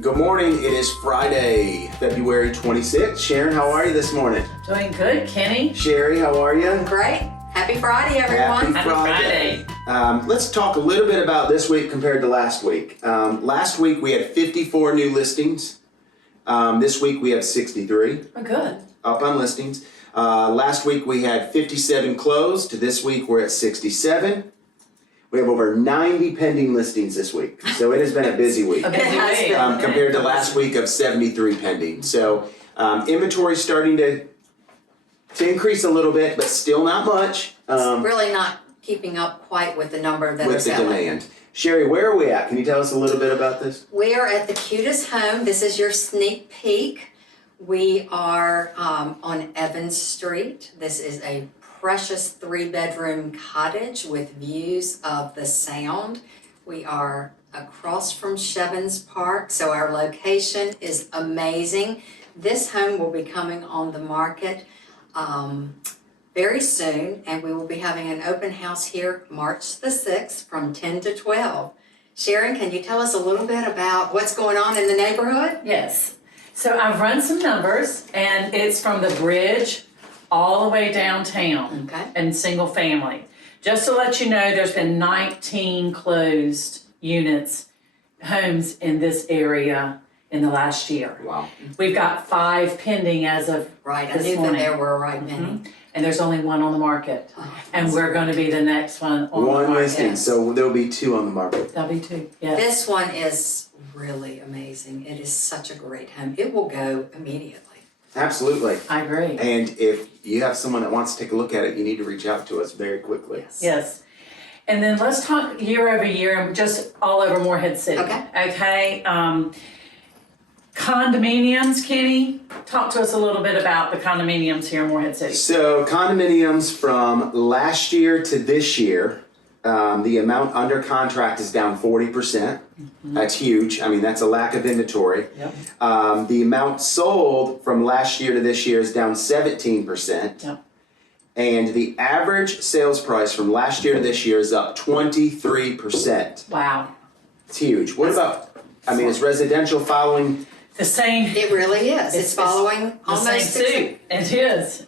Good morning. It is Friday, February 26th. Sharon, how are you this morning? Doing good, Kenny. Sherry, how are you? Great. Happy Friday, everyone. Happy Friday. Let's talk a little bit about this week compared to last week. Last week we had 54 new listings. This week we have 63. Oh, good. Up on listings. Last week we had 57 closed. This week we're at 67. We have over 90 pending listings this week. So it has been a busy week. A busy week. Compared to last week of 73 pending. So inventory starting to increase a little bit, but still not much. It's really not keeping up quite with the number that are With the selling. demand. Sherry, where are we at? Can you tell us a little bit about this? We are at the cutest home. This is your sneak peek. We are on Evans Street. This is a precious 3-bedroom cottage with views of the Sound. We are across from Shevins Park, so our location is amazing. This home will be coming on the market very soon, and we will be having an open house here March the 6th from 10 to 12. Sharon, can you tell us a little bit about what's going on in the neighborhood? Yes. So I've run some numbers, and it's from the bridge all the way downtown. Okay. And single family. Just to let you know, there's been 19 closed units, homes in this area in the last year. Wow. We've got 5 pending as of Right, I this knew that morning. there were right many. And there's only 1 on the market. Oh, And we're going to be the next one on the One market. listing, so there'll be 2 on the market. There'll be 2, yes. This one is really amazing. It is such a great home. It will go immediately. Absolutely. I agree. And if you have someone that wants to take a look at it, you need to reach out to us very quickly. Yes. Yes. And then let's talk year over year and just all over Morehead City. Okay. Okay. Condominiums, Kenny, talk to us a little bit about the condominiums here in Morehead City. So condominiums from last year to this year, the amount under contract is down 40%. That's huge. I mean, that's a lack of inventory. Yep. The amount sold from last year to this year is down 17%. Yep. And the average sales price from last year to this year is up 23%. Wow. It's huge. What about, I mean, is residential following? The same. It really is. It's following the almost same suit. It is.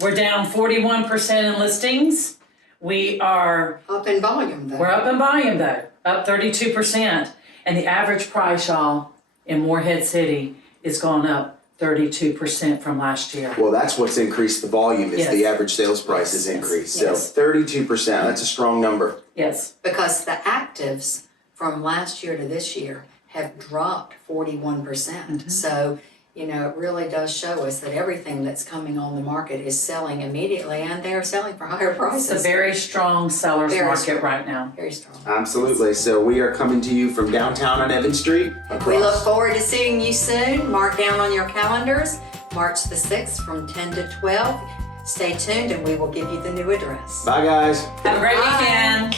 We're down 41% in listings. We are up in volume though. We're up in volume though, up 32%. And the average price, y'all, in Morehead City is gone up 32% from last year. Well, that's what's increased the volume, is Yes. the average sales price has Yes. increased. Yes. So 32%, that's a strong number. Yes. Because the actives from last year to this year have dropped 41%. So, you know, it really does show us that everything that's coming on the market is selling immediately, and they're selling for higher prices. It's a very strong seller's Very market strong. right now. Very strong. Absolutely. So we are coming to you from downtown on Evans Street. We look forward to seeing you soon. Mark down on your calendars, March the 6th from 10 to 12. Stay tuned and we will give you the new address. Bye, guys. Have a great Bye. weekend.